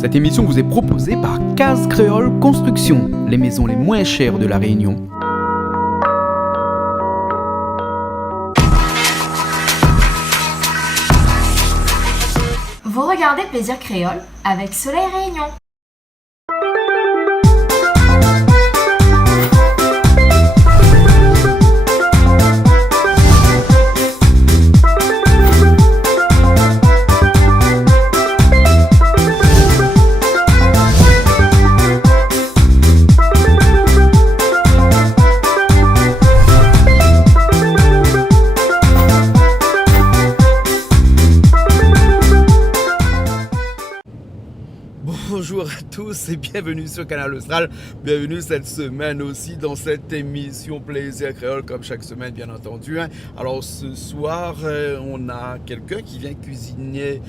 Cette émission vous est proposée par Case Créole Construction, les maisons les moins chères de La Réunion. Vous regardez Plaisir Créole avec Soleil Réunion. Bonjour à tous et bienvenue sur Canal Austral. Bienvenue cette semaine aussi dans cette émission Plaisir Créole, comme chaque semaine bien entendu. Alors ce soir, on a quelqu'un qui vient cuisiner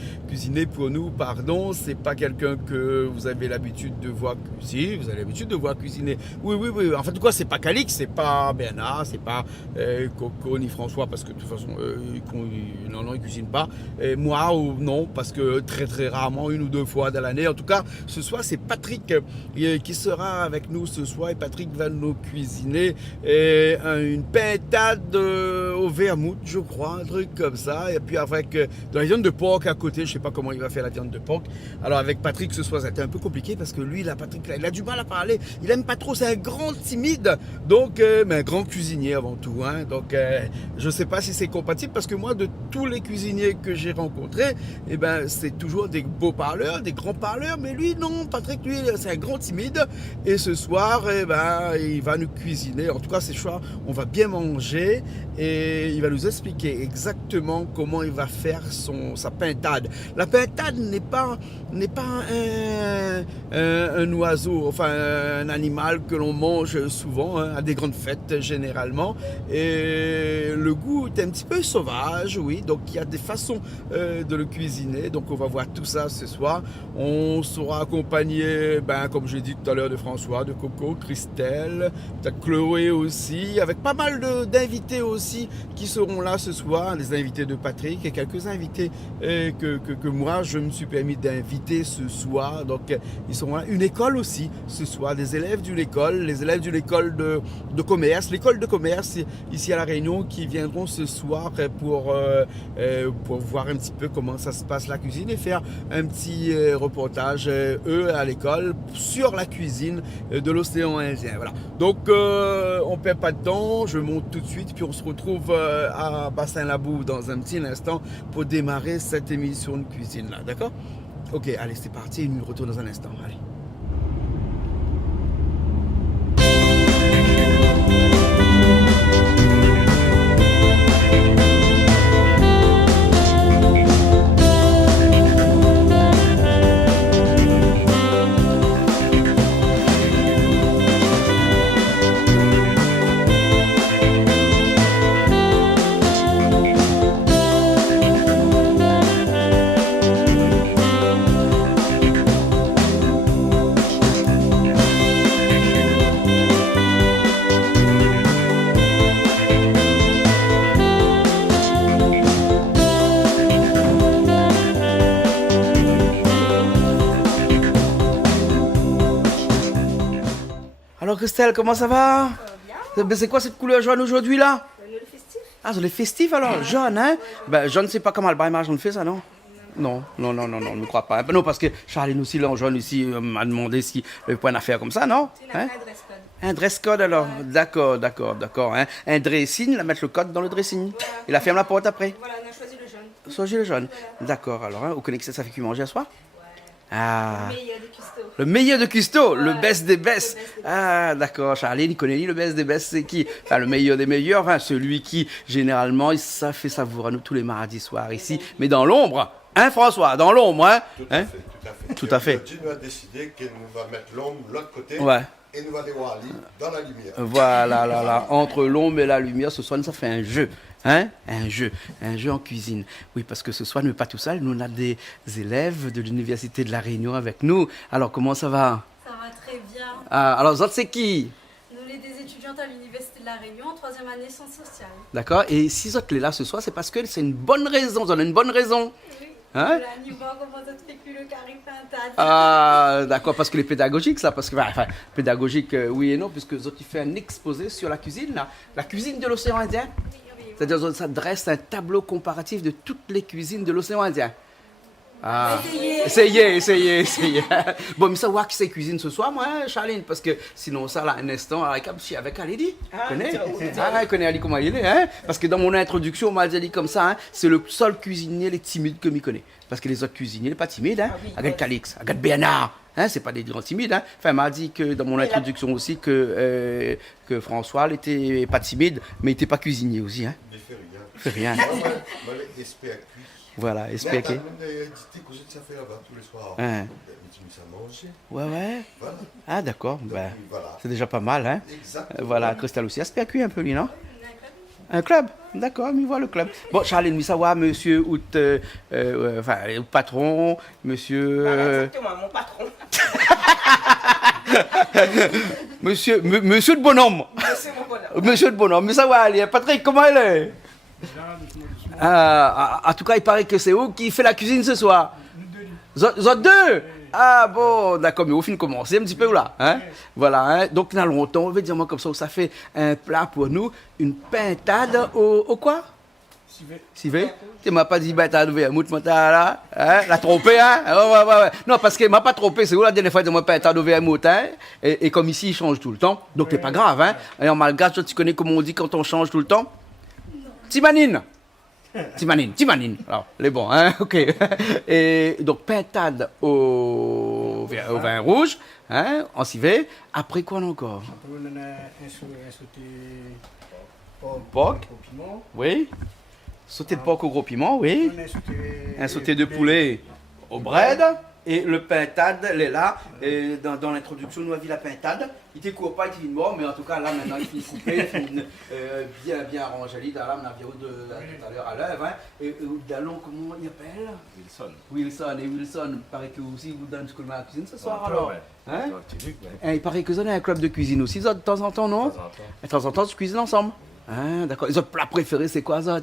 pour nous, pardon. C'est pas quelqu'un que vous avez l'habitude de voir cuisiner. Vous avez l'habitude de voir cuisiner. Oui. En fait, quoi, c'est pas Calix, c'est pas Bernard, c'est pas Coco ni François, parce que de toute façon, non, ils cuisinent pas. Et moi, non, parce que très rarement, une ou deux fois dans l'année. En tout cas, ce soir, c'est Patrick qui sera avec nous ce soir. Et Patrick va nous cuisiner une pintade au vermouth, je crois, un truc comme ça. Et puis avec de la viande de porc à côté. Je sais pas comment il va faire la viande de porc. Alors avec Patrick ce soir, c'était un peu compliqué parce que lui, Patrick, il a du mal à parler. Il aime pas trop. C'est un grand timide. Donc, mais un grand cuisinier avant tout. Donc, je sais pas si c'est compatible parce que moi, de tous les cuisiniers que j'ai rencontrés, c'est toujours des beaux parleurs, des grands parleurs. Mais lui, non, Patrick, lui, c'est un grand timide. Et ce soir, il va nous cuisiner. En tout cas, ce soir, on va bien manger. Et il va nous expliquer exactement comment il va faire sa pintade. La pintade n'est pas un oiseau, enfin un animal que l'on mange souvent à des grandes fêtes généralement. Et le goût est un petit peu sauvage, oui. Donc, il y a des façons de le cuisiner. Donc, on va voir tout ça ce soir. On sera accompagné, comme je l'ai dit tout à l'heure, de François, de Coco, Christelle, peut-être Chloé aussi, avec pas mal d'invités aussi qui seront là ce soir, les invités de Patrick et quelques invités que moi je me suis permis d'inviter ce soir. Donc ils seront là. Une école aussi ce soir, des élèves d'une école, les élèves d'une école de commerce, l'école de commerce ici à La Réunion qui viendront ce soir pour voir un petit peu comment ça se passe la cuisine et faire un petit reportage eux à l'école sur la cuisine de l'océan Indien. Voilà. Donc on perd pas de temps, je monte tout de suite puis on se retrouve à Bassin-Labou dans un petit instant pour démarrer cette émission de cuisine là, d'accord? Ok, allez, c'est parti, nous retournons dans un instant, allez. Alors Christelle, comment ça va? Bien. C'est quoi cette couleur jaune aujourd'hui là? Le festif. Ah, c'est les festifs alors, jaune, hein? Je ne sais pas comment le bain jaune fait ça, non? Non, je ne crois pas. Non, parce que Charline aussi, là, en jaune ici, m'a demandé si le point d'affaire comme ça, non? Il a un dress code. Un dress code alors? D'accord. Hein? Un dressing, la mettre le code dans le dressing. Voilà. Et la ferme la porte après? Voilà, on a choisi le jaune. Choisi le jaune. Voilà. D'accord, alors, vous connaissez ça fait qui manger à soir? Ah. Le meilleur des custos. Le meilleur de cuistot, Voilà. le best des best. Ah, d'accord. Charline, il connaît le best des best, c'est qui? Enfin, le meilleur des meilleurs, celui qui, généralement, ça fait savour à nous tous les mardis soirs ici, mais dans l'ombre. Hein, François? Dans l'ombre, hein? Tout à fait. Dieu nous a décidé qu'il nous va mettre l'ombre de l'autre côté et nous va devoir aller dans la lumière. Voilà, là. Entre l'ombre et la lumière, ce soir, ça fait un jeu. Hein? Un jeu en cuisine. Oui, parce que ce soir, nous ne sommes pas tout seuls. Nous, on a des élèves de l'Université de La Réunion avec nous. Alors, comment ça va? Ça va très bien. Alors, vous autres, c'est qui? Nous, les des étudiantes à l'Université de La Réunion, en 3e année sciences sociales. D'accord. Et si vous êtes là ce soir, c'est parce que c'est une bonne raison. Vous en avez une bonne raison. Oui. Hein? Voilà, ni voir comment ça te fait cuire le carré pintade. Ah, d'accord, parce que les pédagogiques, ça, parce que, enfin, pédagogique, oui et non, puisque tu fais un exposé sur la cuisine, là, la cuisine de l'océan Indien. C'est-à-dire, ça dresse un tableau comparatif de toutes les cuisines de l'océan Indien. Ah, essayez. Bon, mais savoir qui c'est cuisine ce soir, moi, hein, Charline, parce que sinon, ça, là, un instant, avec Alidi. Connais Ali comment il est, hein? Parce que dans mon introduction, on m'a dit comme ça, hein, c'est le seul cuisinier, les timides que m'y connaît. Parce que les autres cuisiniers, ils sont pas timides, hein? Agathe Calix, Agathe Bernard, hein? C'est pas des grands timides, hein? Enfin, elle m'a dit que dans mon introduction aussi que François, il était pas timide, mais il était pas cuisinier aussi, hein? Il fait rien. Il fait rien. Moi, les SPAQ. Voilà, Mais SPAQ. t'as même des que ça fait là-bas tous les soirs. Hein. Tu me ça manger. Ouais. Voilà. Ah, d'accord. Ben, Voilà. c'est déjà pas mal, hein? Exactement. Voilà, Cristal aussi. SPAQ un peu, lui, non? Un club, d'accord, mais voilà le club. Bon, Charline, mais savoir, monsieur, enfin, le patron, monsieur. Exactement, mon patron. Monsieur de bonhomme. Monsieur de bonhomme, mais ça va aller. Patrick, comment il est? En tout cas, il paraît que c'est où qui fait la cuisine ce soir? Zot deux. Ah bon, d'accord, mais au fin commencer un petit peu là, hein? Voilà, hein? Donc dans longtemps, on veut dire moi comme ça fait un plat pour nous, une pintade au quoi? Civet. Tu m'as pas dit pintade au vermouth, là, hein? La trompée, hein? Ouais. Non, parce qu'il m'a pas trompé, c'est où la dernière fois que moi pintade au vermouth, hein? Et comme ici, il change tout le temps, donc c'est pas grave, hein? Et en malgache, tu connais comment on dit quand on change tout le temps? Timanine. Alors, les bons, hein, ok. Et donc, pintade au vin rouge, hein, en civet. Après quoi encore? Après, on a un sauté Porc. au piment. Oui. Sauté de porc au gros piment, oui. On a Un sauté de poulet au bread. Et le pintade, elle est là. Et dans l'introduction, nous avons vu la pintade. Il était court pas, il était mort, mais en tout cas, là, maintenant, il finit coupé, il finit bien arrangé. Là, on a vu tout à l'heure à l'œuvre. Hein. Et Dallon, comment il appelle? Wilson. Et Wilson, il paraît que aussi, vous donnez ce la cuisine ce soir, alors. Hein? Et il paraît que vous avez un club de cuisine aussi, de temps en temps, non? De temps en temps, tu cuisines ensemble. Hein, d'accord. Les autres plats préférés, c'est quoi, ça?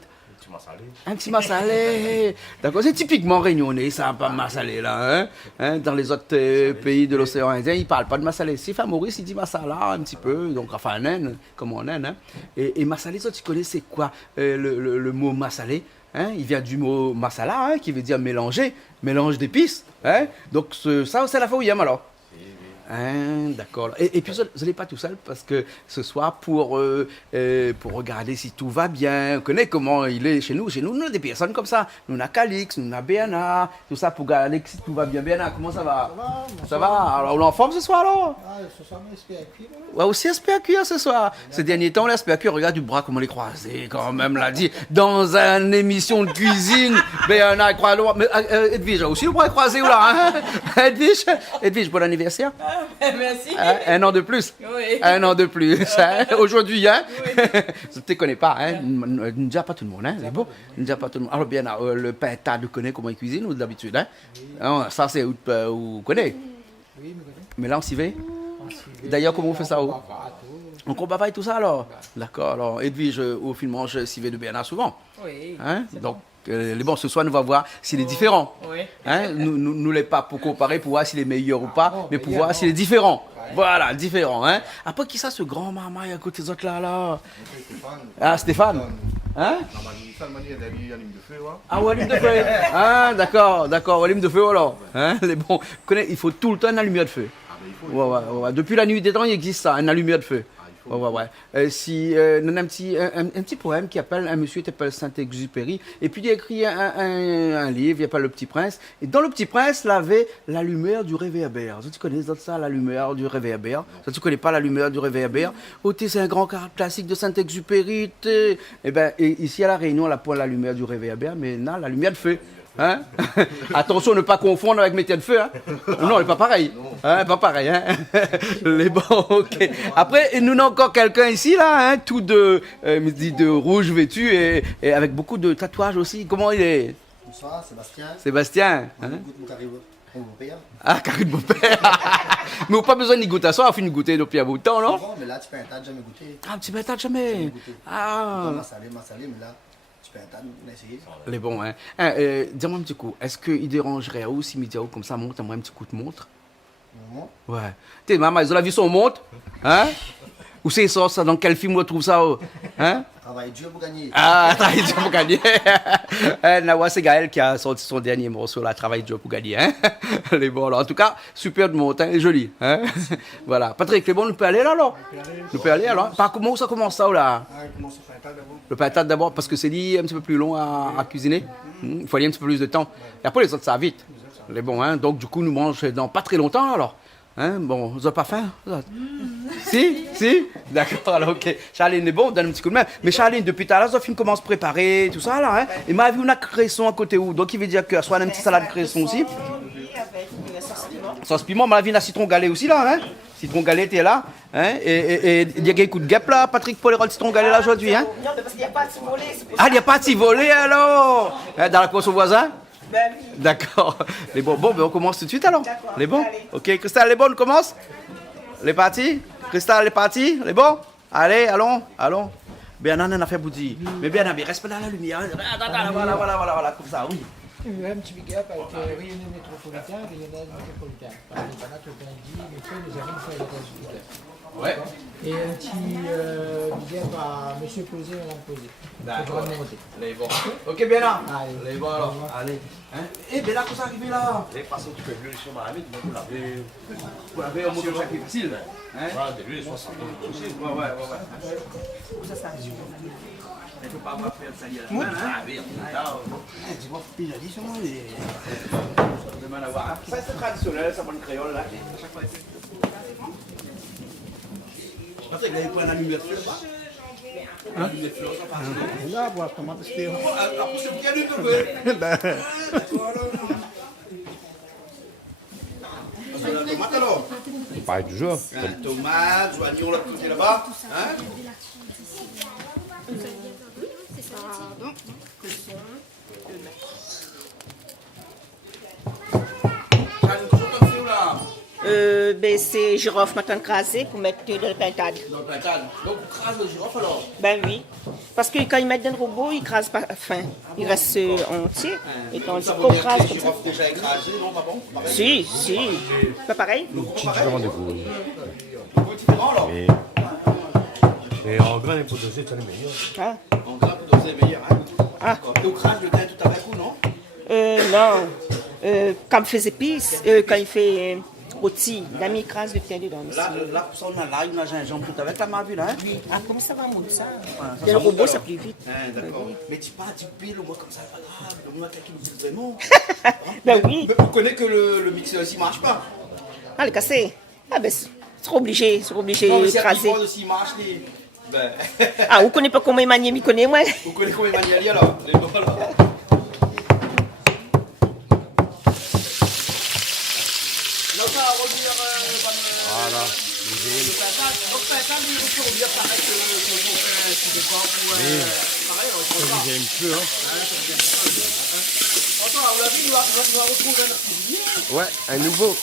Un petit massalé. D'accord, c'est typiquement réunionnais, ça, pas massalé là. Hein? Dans les autres pays de l'océan Indien, ils ne parlent pas de massalé. Si Maurice, il dit masala un petit peu, donc enfin un naine, comme on naine. Hein? Et massalé, ça, tu connais, c'est quoi le mot massalé? Hein? Il vient du mot masala, hein, qui veut dire mélanger, mélange d'épices. Hein? Donc ça, c'est la fouille, alors. Hein, d'accord. Et puis, vous n'allez pas tout seul parce que ce soir, pour regarder si tout va bien, on connaît comment il est chez nous. Chez nous, nous avons des personnes comme ça. Nous avons Calix, nous avons Béana, tout ça pour regarder si tout va bien. Béana, comment ça va? Ça va. Alors, on est en forme ce soir, alors? Ce soir, on est SPAQ. Ouais, aussi SPAQ ce soir. Ces derniers temps, SPAQ, regarde du bras, comment les croisés, quand même, l'a dit. Dans une émission de cuisine, Béana, croisé. Mais Edwige a aussi le bras croisé, là, hein? Edwige, bon anniversaire. Merci. Un an de plus. Oui. Un an de plus. Hein? Aujourd'hui, hein? Oui. Je ne te connais pas, hein? Ne dis pas tout le monde, hein? C'est beau. Ne dis pas tout le monde. Alors, bien, le pintade, tu connais comment il cuisine ou d'habitude, hein? Non, ça, c'est où vous connaissez. Oui, mais là, on s'y va. D'ailleurs, comment on fait ça? On combat pas et tout ça, alors? D'accord. Alors, Edwige, au film, mange s'y va de Bernard souvent. Oui. Hein? Donc, les bons, ce soir, nous va voir s'il est différent. Oui. Hein? Nous l'est pas pour comparer, pour voir s'il est meilleur ou pas, mais pour voir s'il est différent. Voilà, différent. Hein? Après, qui ça, ce grand maman à côté des autres là? Ah, Stéphane. Hein? Ah, ou allume de feu. Ah, d'accord, allume de feu alors. Hein? Les bons, il faut tout le temps une allumette de feu. Ouais. Depuis la nuit des temps, il existe ça, une allumette de feu. Ouais. Si on a un petit poème qui appelle un monsieur qui s'appelle Saint-Exupéry, et puis il a écrit un livre, il appelle Le Petit Prince, et dans Le Petit Prince, il avait la lumière du réverbère. Tu connais ça, la lumière du réverbère? Ça, tu connais pas la lumière du réverbère? Oh, c'est un grand classique de Saint-Exupéry. Et ben, ici à La Réunion, on a pas la lumière du réverbère, mais non, la lumière de feu. Hein? Attention, ne pas confondre avec métier de feu. Hein? Non, c'est pas pareil. Hein? Pas pareil. Hein? Les bons, ok. Après, nous avons encore quelqu'un ici, là, hein? Tout de rouge vêtu et avec beaucoup de tatouages aussi. Comment il est? Bonsoir, Sébastien. Sébastien. Hein? Ah, carré de beau-père. Mais on n'a pas besoin d'y goûter à ça, on finit de goûter depuis un bout de temps, non? Bon, mais là, tu peux un tas de jamais goûté. Ah, un petit peu jamais. Ah. Massalé, mais là, Les bons, hein. Dis-moi un petit coup, est-ce qu'il dérangerait ou si Midiao comme ça monte, moi un petit coup de montre? Non. Ouais. Tu sais, maman, ils ont la vu son montre? Hein? Où c'est ça? Dans quel film on trouve ça? Hein? Travail dur pour gagner. Ah, travail dur pour gagner. Nawa, c'est Gaël qui a sorti son dernier morceau là, travail dur pour gagner. Hein? Les bons, alors. En tout cas, super de montre, hein, joli. Hein? Voilà. Patrick, les bons, nous peut aller là, alors? Nous peut aller alors? Par comment ça commence ça, là? Commence au printemps d'abord. Le patate d'abord, parce que c'est dit un petit peu plus long à cuisiner. Il faut aller un petit peu plus de temps. Et après, les autres, ça va vite. Les bons, hein. Donc, du coup, nous mangeons dans pas très longtemps, alors. Hein? Bon, vous n'avez pas faim? Si? D'accord, alors ok. Charline est bon, donne un petit coup de main. Mais Charline, depuis tout à l'heure, Zophine commence à préparer, tout ça là. Hein? Et ma vie, on a cresson à côté où? Donc il veut dire que soit une petite salade de cresson aussi. Oui, avec une sauce piment. Sauce piment, ma vie, on a citron galé aussi là. Hein? Citron galé, t'es là. Hein? Et il y a un coup de guêpe là, Patrick, pour les rôles citron galé là aujourd'hui. Hein? Non, mais parce qu'il n'y a pas de ciboulé, c'est pour Ah, il n'y a pas de cibolé alors? Hein, dans la course au voisin? Ben oui. D'accord. Les bons, bon, ben on commence tout de suite alors. D'accord, Les bons? allez. Ok, Cristal, les bons, on commence? Les partis? Cristal, les partis? Les bons? Allez, allons. Bien, on a fait bouillir. Mais bien, reste pas dans la lumière. Voilà, comme ça, oui. Un petit big up avec Rayonnais métropolitain, Rayonnais métropolitain. Par les bananes, le lundi, les feuilles, les amis, les feuilles, Ouais. et un petit big up à Monsieur Posé et Madame Posé. D'accord. Les bons. Ok, bien là. Allez. Les bons alors. Allez. Hein? Eh, bien là, comment ça arrive là? Les façons tu peux mieux sur ma amie, mais vous l'avez. Vous l'avez au mot de chaque facile. Hein? Voilà, de l'huile, 60 aussi. Ouais. Il faut pas avoir fait le salir à la main, hein? Ah oui, Dis-moi, faut pile à 10 sur moi. Demain à voir. Ça, c'est traditionnel, ça, bonne créole là. À chaque fois, je pensais que vous avez pris un allumette fleur, pas? Un allumette fleur, ça passe. Là, voir comment c'était. Alors, c'est pour qu'elle un peu. D'accord, alors. La tomate alors? Pareil du jour. La tomate, joignons l'autre côté là-bas. Hein? Ben c'est girofle maintenant crasé pour mettre dans le pintade. Dans le pintade. Donc, vous crasez le girofle alors? Ben oui. Parce que quand ils mettent dans le robot, ils crasent pas fin. Il reste entier. Et tandis Ça qu'on veut dire que crase les comme ça. girofles déjà écrasés, non, pas bon? Pareil. Si. Pas pareil? Petit différent de goût. Un peu différent alors? Et en grain, pour doser, c'est le meilleur. Ah. En gras, pour doser meilleur, hein? Ah. D'accord. Et au crase le teint tout avec ou non? Non. Quand il fait épices, quand il fait rôti, il a mis crase de thym dedans. Là, pour ça, on a l'ail, on a gingembre tout avec la marvue là, hein? Oui. Ah, comment ça va monter ça? Ça Dans le monte, robot, alors. ça plus vite. Hein, d'accord. Mais tu pas, tu piles au moins comme ça, pas grave. On a quelqu'un qui nous dit vraiment. Ben oui. Mais vous connaissez que le mixeur aussi marche pas. Ah, le cassé. Ah, ben, c'est obligé Non, mais d'écraser. si aussi marche, les... Ben... Ah, vous connaissez pas comment il manie, m'y connaît, moi. Vous connaissez comment Emmanuel y alors? Les bons alors. Là, ça va revenir Voilà. le pintade. Donc, pintade, il faut revenir pareil que le copain qui dépend pour... Pareil, on se voit. J'aime peu, hein. Attends, vous l'avez, il va retrouver un cuisinier. Ouais, un nouveau.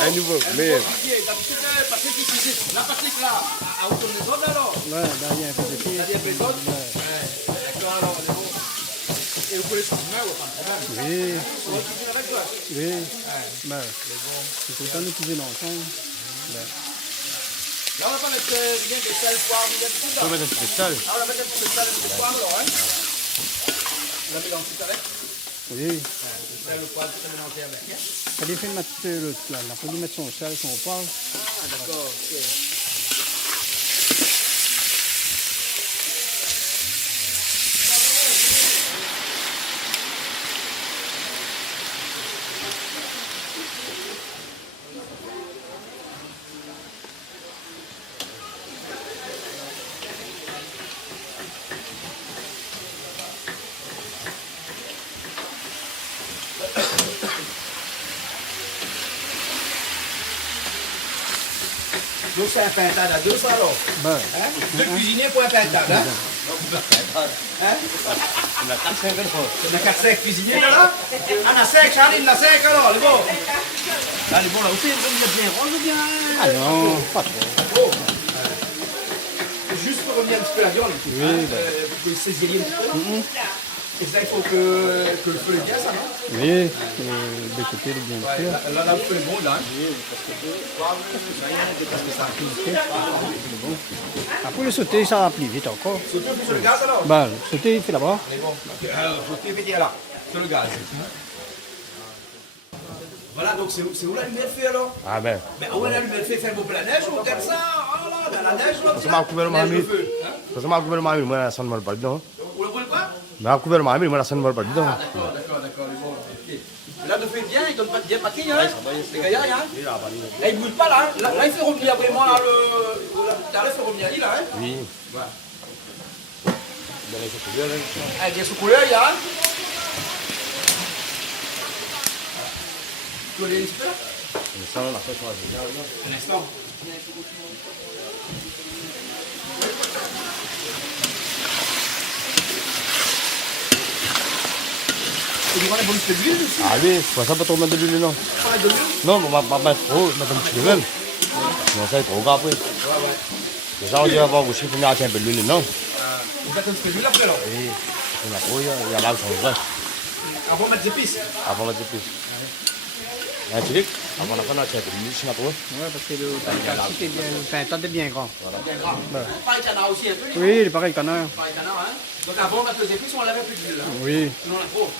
Un nouveau, mais. D'habitude, Patrick, ici, là, Patrick, là, à autour des autres, alors. Ouais, derrière, un peu de pied. T'as des méthodes? D'accord, alors, on est bon. Et vous connaissez ça, ouais, pas de problème. Oui, On va cuisiner avec toi. oui. Ben, il faut pas nous cuisiner ensemble. Là, on va pas mettre rien de sel, poivre, rien de tout, là. On va mettre un petit peu de sel. Ah, on va mettre un peu de sel et un peu de poivre, alors, hein. On la mélange tout avec. Oui. Le sel, le poivre, tout ça mélangé avec, hein. Il fallait faire mettre l'autre là. Il a fallu mettre son sel, son poivre. Ah, d'accord, ok. Donc c'est un pintade à deux, ça alors? Ben, Hein? Deux cuisiniers pour un pintade, hein? Hein? On a 4-5 alors. On a 4-5 cuisiniers là? Ah, on a 5, Charlie, on a 5 alors, les bons. Ah, les bons là aussi, vous êtes bien rose ou bien? ah non, pas trop. Oh. Juste pour revenir un petit peu à la viande, vous pouvez saisir un petit peu. Et ça, il faut que le feu est bien, ça, non? Oui, de côté, bien sûr. Là, le feu est bon, là. Après le sauter, ça va plus vite encore. Sauter sur le gaz, alors? Bah, le sauter, il fait là-bas. Sauter, il fait là, sur le gaz. Voilà, donc c'est où la lumière fait, alors? Ah ben. Mais où la lumière fait beau la neige, ou comme ça? Oh là, dans la neige, là, Ça m'a couvert le mamie. Ça m'a couvert le mamie, moi, la sonne ne pas dedans. Vous le voulez pas? Mais couvert le mamie, moi, la sonne ne pas dedans. D'accord, les bons. Là, il fait bien, il donne pas de bien paquet, hein? Les gars, rien. Là, il bouge pas, là. Là, il fait revenir vraiment, là, là, il fait revenir, là, hein? Oui. Voilà. Ah, bien sous couleur, il y a. Tu veux aller un petit peu là? Un instant. Tu veux voir les bonnes d'huile dessus? Ah oui, ça pas trop mettre de l'huile, non? Pas de l'huile? Non, on va pas mettre trop, mettre un petit peu même. Non, ça est trop gras après. Déjà, on dit avant, vous savez, il faut mettre un peu de l'huile, non? Vous mettez un petit peu d'huile après, alors? Oui, il y a trop, il y a là, c'est vrai. Avant de mettre des épices. Avant la épices. Un petit peu, avant la fin, on a un peu de l'huile, c'est trop. Ouais, parce que le pain est bien grand. Bien grave. Pareil canard aussi, un peu. Oui, il est pareil canard. Pareil canard, hein. Donc avant de mettre les épices, on lave un peu d'huile, là. Oui. Sinon, on a trop.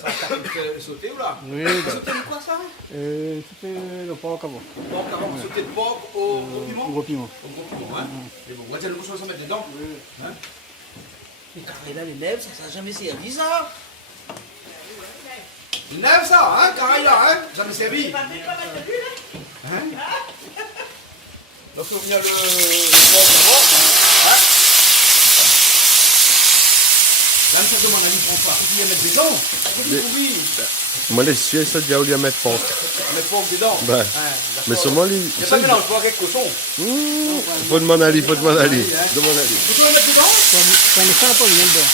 Ça, ça peut sauter ou là? Oui. Sauter de quoi, ça? C'était le porc avant. Donc avant, sauter de porc au piment? Gros piment. Au gros piment, hein. Et bon, on va dire le bouchon sans mettre dedans. Hein? Mais carré là, les lèvres, ça n'a jamais servi, ça. Les lèvres, ça, hein, carré là, hein, jamais servi. Hein? Donc, il faut venir le porc, hein. Là, une fois que mon ami François, faut qu'il y mettre dedans. Oui. Moi, les sièges, ça dit à lui mettre porc. Mettre porc dedans. Ben, Hein, mais seulement lui. il n'y a pas de mélange porc avec cochon. Faut demander à lui, faut demander à lui. Hein. Demande à lui. Faut tout le mettre dedans. Ça ne sent pas bien dedans.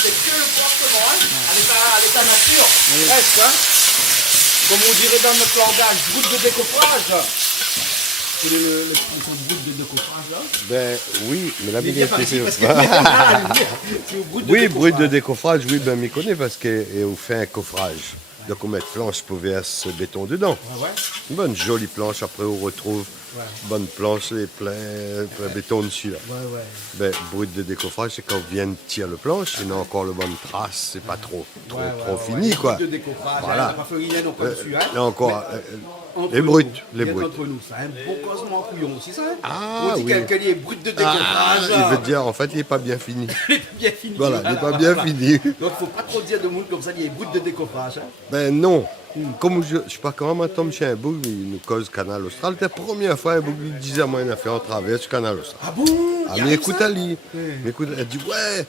C'est que le portement, hein, à l'état nature. Presque, hein. Comme on dirait dans notre langage, goutte de décoffrage. C'est le goutte de décoffrage là. Ben oui, mais la Mais bière bien par c'est ici, parce que c'est au bout de Oui, décoffrage. bruit de décoffrage, oui, ben m'y connaît parce qu'on fait un coffrage. Donc on met planche pour verser béton dedans. Ouais. Une bonne jolie planche, après on retrouve bonne planche et plein béton dessus là. Ouais. Ben, bruit de décoffrage, c'est quand on vient de tirer le planche, il y a encore le bonne trace, c'est pas trop fini quoi. Goutte de décoffrage, Voilà. hein, on n'a pas fait rien encore dessus. Hein. Il y a encore Entre les nous, brutes, les bien brutes. Entre nous, ça, un bon causement couillon aussi, ça. Hein. Ah, On dit oui. quelqu'un qui est brut de Ah, décoffrage. il veut dire en fait il n'est pas bien fini. Il est bien fini. Voilà, il n'est pas bien fini. Donc il ne faut pas trop dire de monde comme ça, il est brut de décoffrage. Hein. Ben non. Comme je sais pas comment ma tombe chez un bouc, il nous cause Canal Austral. C'était la première fois un bouc lui disait à moi une affaire, on traverse sur Canal Austral. Ah bon? Ah, Y a mais rien écoute ça? Ali, mais écoute, elle dit ouais,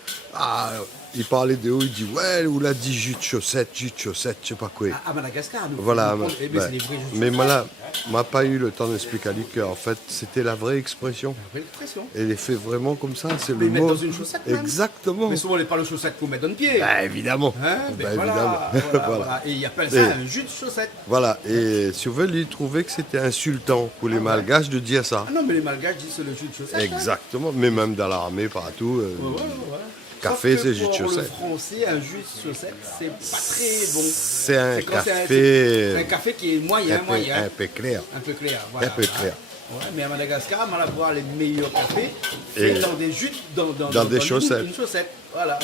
il parlait de haut, il dit ouais, ou l'a dit jus de chaussette, je sais pas quoi. À Madagascar, nous. Voilà, Eh bien, c'est les vrais jeux. mais moi m'a pas eu le temps d'expliquer à lui qu'en fait c'était la vraie expression. Vraie expression. Et il est fait vraiment comme ça, c'est Mais le mettre mot. dans une chaussette, même. Exactement. Mais souvent, on n'est pas le chaussette qu'on met dans le pied. Ben, évidemment. Hein? Ben, Ben, évidemment. voilà. Et il appelle ça Et- un jus de chaussette. Voilà, et si vous voulez, lui trouvait que c'était insultant pour les Malgaches de dire ça. Ah non, mais les Malgaches disent c'est le jus de chaussette. hein. Exactement, mais même dans l'armée, partout. Ouais. Café, Sauf que c'est jus de pour chaussette. le français, un jus de chaussette, c'est pas très bon. C'est un C'est quand c'est café un café qui est moyen. un peu clair. Un peu clair, voilà. Un peu clair. Ouais, mais à Madagascar, on va boire les meilleurs cafés Et faits dans des jus, dans des chaussettes. Une chaussette. Voilà.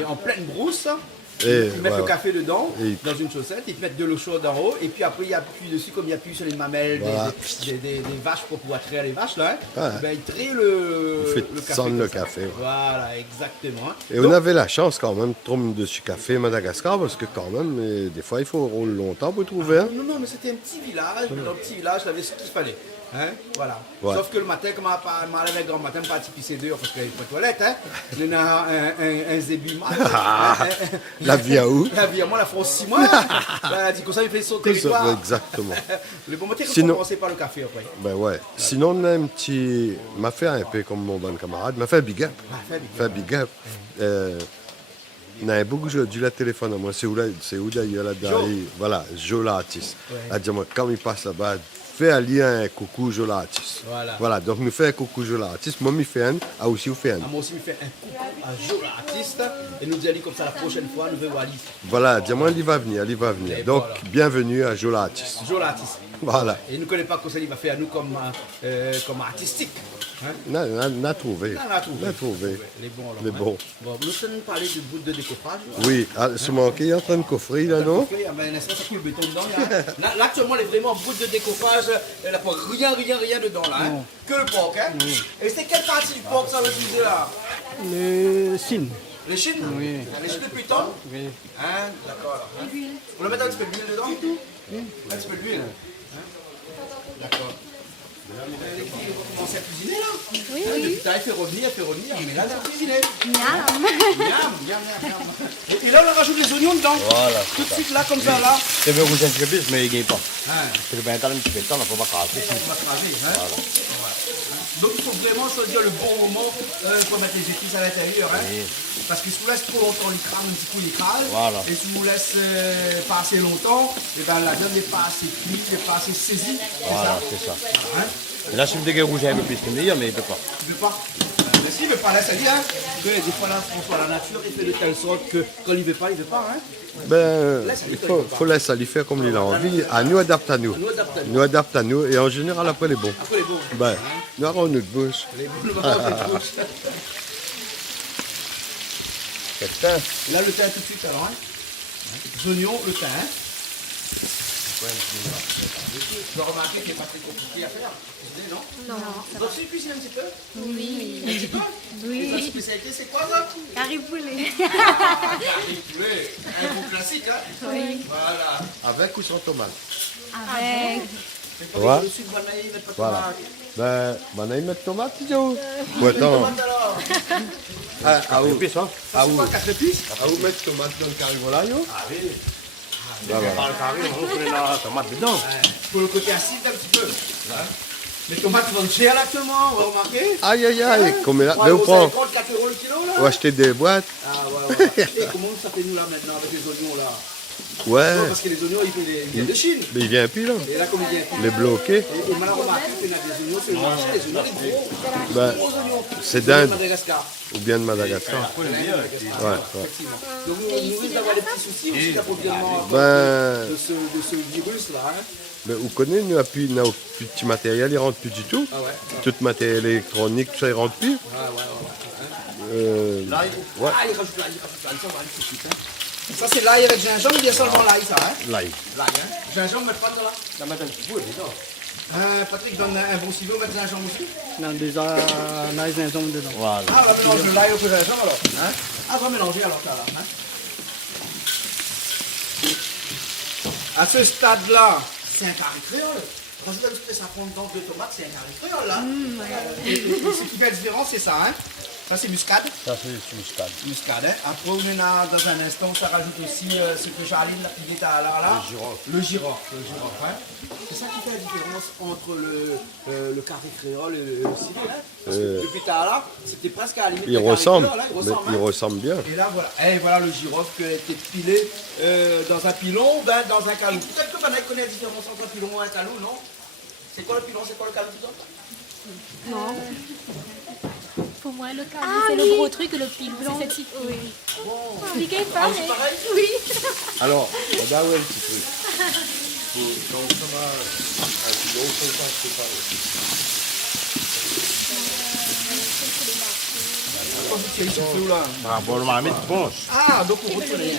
Et en pleine brousse, Et ils mettent le voilà. café dedans, Et- dans une chaussette, ils te mettent de l'eau chaude en haut, et puis après ils appuient dessus comme il appuie sur les mamelles Voilà. des vaches pour pouvoir traire les vaches là. Hein. Ouais. Ben, ils traient le Il fait café. descendre comme le ça. café, ouais. Voilà, exactement. Et Donc, on avait la chance quand même de tomber dessus café Madagascar, parce que quand même, des fois, il faut rouler longtemps pour trouver. Hein. non, mais c'était un petit village, mais dans le petit village, j'avais ce qu'il fallait. Hein? Voilà. Ouais. Sauf que le matin, comme je m'enlève grand matin, pas à pisser dehors parce qu'il n'y avait pas de toilette. Hein? Il y a un zébi mal. La vie à où La vie à moi, la France 6 mois. Elle a dit comme ça, il fait son territoire. Exactement. Le bon matin, il faut Sinon- commencer par le café après. Ben ouais. Sinon, on a un petit. M'a fait un peu comme mon bon camarade, m'a fait un big up. Fait un big up. On a un bouc, je dis la téléphone à moi, c'est où d'ailleurs là-dedans? Joe. Voilà, Joe l'artiste. Elle dit, moi, quand il passe là-bas, fait aller un coucou gelatis. Voilà. Donc nous fait un coucou gelatis. Moi, je fais un, ah aussi, vous faites un. Ah, moi aussi, je fais un coucou à Joe l'artiste et nous dit comme ça la prochaine fois, nous verrons Wallis. Voilà, dis-moi, il va venir. Et Donc, voilà. bienvenue à Jolatis. Joe l'artiste. Voilà. Et il ne connaît pas que ça, il va faire à nous comme artistique. Hein? N'a trouvé. On a trouvé. N'a trouvé. Les bons, alors. Les bons. Bon, nous allons parler du bout de décoffrage. Oui, ce manqué, il est en train de coffrer, là, non? Ah ben, n'est-ce pas, ça coule le béton dedans, là, actuellement, il est vraiment bout de décoffage. Il n'y a pas rien dedans, là. Hein? Que le porc, hein? Et c'est quelle partie du porc que ça va utiliser, là? Le signe. Les chines? Oui. Les chines de python? Oui. Hein? D'accord, alors. Hein? On va mettre un petit peu d'huile dedans? Un petit peu d'huile. Hein? D'accord. Les filles vont commencer à cuisiner, là? Oui. Depuis tard, il fait revenir, mais là, ça cuisiner. Miam. Et là, on rajoute les oignons dedans. Voilà. Tout de suite, là, comme ça, là. C'est le rouge un petit peu plus, mais il ne gagne pas. Hein? C'est le pain un petit peu de temps, on ne peut pas casser. On va craser, hein? Voilà. Donc il faut vraiment choisir le bon moment pour mettre les épices à l'intérieur. Hein? Oui. Parce que si vous laissez trop longtemps, il crame un petit coup, il crale. Voilà. Et si vous laissez pas assez longtemps, et ben, la viande n'est pas assez cuite, n'est pas assez saisie. Voilà, c'est ça. Hein? Et là, si vous dégueulez rouge un peu plus, c'est meilleur, mais il ne peut pas. Tu veux pas? Mais si, il ne veut pas, là, ça dit, hein, que des fois, là, François, la nature, il fait de telle sorte que quand il ne veut pas, il ne veut pas. Hein? Ben, il faut laisser aller faire comme il a envie. À nous, adapte à nous. Nous adapte à nous. Et en général, après, les bons. Après les bons. Ben, nous avons notre bouche. Les bons, le moment, c'est rouge. C'est ça. Et là, le thym tout de suite, alors. Hein? Les oignons, le thym. Hein? Tu vas remarquer qu'il n'est pas très compliqué à faire. Cuisiner, non? Non. Vous aussi cuisiner un petit peu? Oui. Un petit peu? Et votre spécialité, c'est quoi, ça? Carré poulet. Carré poulet. Un bon classique, hein? Oui. Voilà. Avec ou sans tomate? Avec. C'est pas Ouais. dessus de banaï, mettre pas de Voilà. tomate. Ben, on a une tomate, Joe. Ou attends. Tomate, alors. À où? C'est quoi, 4 épices? À où mettre tomate dans le carré volaille? Ah oui. Dans le carré, on met la tomate dedans. Pour le côté acide, un petit peu. Hein? Les tomates vendent cher là actuellement, on va remarquer. Aïe, aïe, aïe. Combien là? 3,50 Mais on prend. 4 euros le kilo là. On va acheter des boîtes. Ah ouais. Et comment ça fait nous là maintenant avec les oignons là? Ouais. Non, parce que les oignons ils viennent de Chine. Mais il vient plus, là. Et là comme ils viennent. Les bloqués. Et on a remarqué qu'il y a des oignons sur le marché, les oignons les gros. Ben, Gros oignons. c'est d'Inde. Madagascar. Ou bien de Madagascar. Ouais. Effectivement. Donc nous risquons d'avoir des petits soucis aussi d'approvisionnement Ben, de ce virus là. Hein. ben, vous connaissez, nous, plus de petit matériel, il rentre plus du tout. Ah ouais. Tout matériel électronique, tout ça, il rentre plus. L'ail. Ouais. Ah, il rajoute l'ail, ça on va aller tout de suite. Hein. Ça c'est l'ail avec gingembre, il y a seulement l'ail ça. Hein. L'ail. L'ail, hein. Gingembre, mettre pas de là. Ça met un petit peu, dedans. Patrick donne un bon ciseau, mettre gingembre aussi. Dans déjà, on a les gingembre dedans. Voilà. Ah, on va mélanger l'ail au gingembre alors. Hein. Ah, on va mélanger alors ça là. Hein. À ce stade-là, c'est un carré créole. Quand je donne 50 dents de tomates, c'est un carré créole là. Et ce qui fait la différence, c'est ça. Hein. Ça c'est muscade. Ça, c'est muscade. Muscade. Hein. Après, on en a dans un instant, ça rajoute aussi ce que Charline il est à là. Le girofle. Hein. C'est ça qui fait la différence entre le carré créole et le civet. Hein. Parce que depuis tard là, c'était presque à la limite. Il du carré ressemble. créole, hein. Mais il ressemble bien. Et là, voilà. Et voilà le girofle qui a été pilé dans un pilon, ben, dans un calou. Peut-être que Banaï connaît la différence entre un pilon et un calou, non? C'est quoi le pilon, c'est quoi le calou, tout ça? Non. Pour moi, le carré, c'est le gros truc, le pile blanc. C'est cette oui. Compliqué pas, c'est pareil? Oui. Alors, regarde un petit truc. Donc ça va, un kilo, c'est pas C'est ici, c'est où là? Ah, bon, le marmite, tu penses? Ah, donc on retire les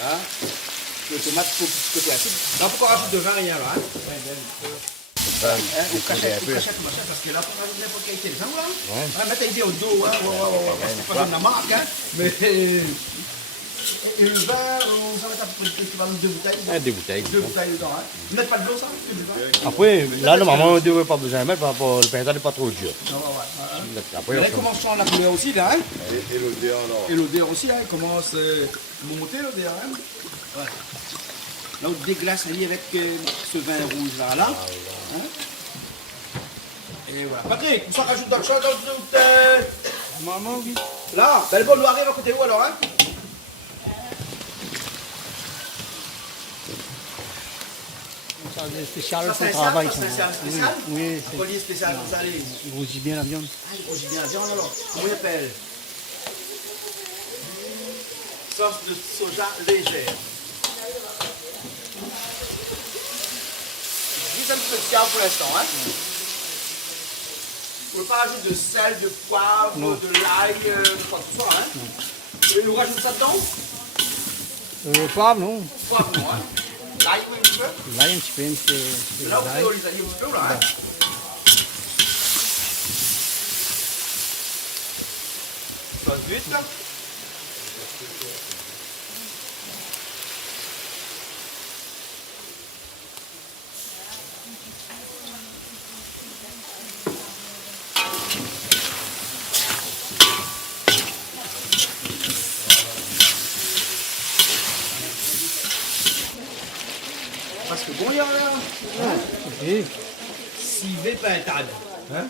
Là, le tomate, faut côté acide. Là, pourquoi rajouter de vin, rien là? Hein? Ou cachette, machin, parce que là, faut rajouter n'importe quelle qualité. Là, ouais. Mettre l'idée au dos, hein? Ouais. C'est pas comme la marque, hein? Mais. Et le vin, ça va être à peu près l'équivalent de 2 bouteilles. Des bouteilles. 2 bouteilles dedans, hein? Vous n'êtes pas de l'eau, ça? Que du vin? Après, là, normalement, on ne devrait pas besoin de mettre, le pain n'est pas trop dur. Après, Mais là, il commence à changer la couleur aussi, là, hein? Et l'odeur, alors. Et l'odeur aussi, hein, il commence à monter l'odeur. Hein. Ouais. Là, on déglace avec ce vin rouge là. Hein. Et voilà. Patrick, on s'en rajoute dans le champ, dans le doute. Maman, oui. Là, ben, le bon doigt arrive à côté où alors, hein? c'est spécial Ça, pour c'est le travail. un ça. salade spécial? Oui, Un collier spécial pour salé. il grossit bien la viande. Ah, il grossit bien la viande alors. Comment il appelle? Sauce de soja légère. Juste un petit peu de sel pour l'instant, hein? Vous ne pouvez pas rajouter de sel, de poivre, de l'ail, de quoi que ce soit, hein? Et nous rajoute ça dedans? Poivre, non. Poivre, non, hein? L'ail, oui, un petit peu. L'ail un petit peu, un petit peu. Là, vous faites au Lisani un petit peu, là, hein? Sauce vite. Parce que bon, il y a là. Oui. Civet pintade. Hein?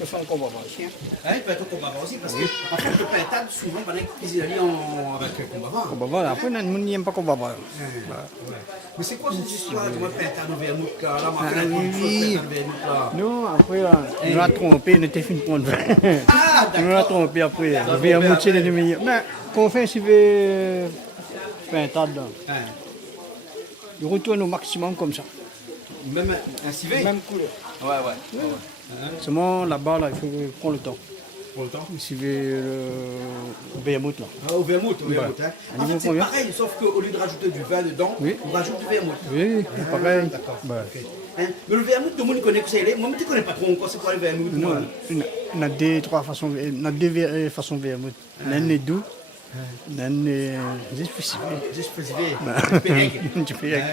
Ça fait encore voir aussi. Hein, il peut être au combat aussi parce que en fait le pintade souvent pendant qu'ils cuisinent avec combat. On va voir. Après, on n'aime pas qu'on va voir. Mais c'est quoi cette histoire de pintade au vermouth là? Là, on va faire une chose pintade au vermouth là. Non, après, là, on l'a trompé, on était fini de prendre. Ah, On l'a trompé après. Le vermouth, c'est le meilleur. Mais quand on fait un civet pintade, là, Hein. il retourne au maximum comme ça. Même un civet? Même couleur. Ouais. Seulement là-bas, là, il faut prendre le temps. Pour le temps. Le civet vermouth, là. Ah, au vermouth, hein. En niveau fait, c'est combien? pareil, sauf qu'au lieu de rajouter du vin dedans, Oui. on rajoute du vermouth. Oui, pareil. D'accord. Bah, Ok. Hein, mais le vermouth, tout le monde connaît que c'est. Moi, je ne connais pas trop encore c'est quoi le vermouth. non, moi. on a deux, trois façons, on a deux façons de vermouth. L'un est doux, l'un est difficile. Juste préciser. Du pérec. Du pérec.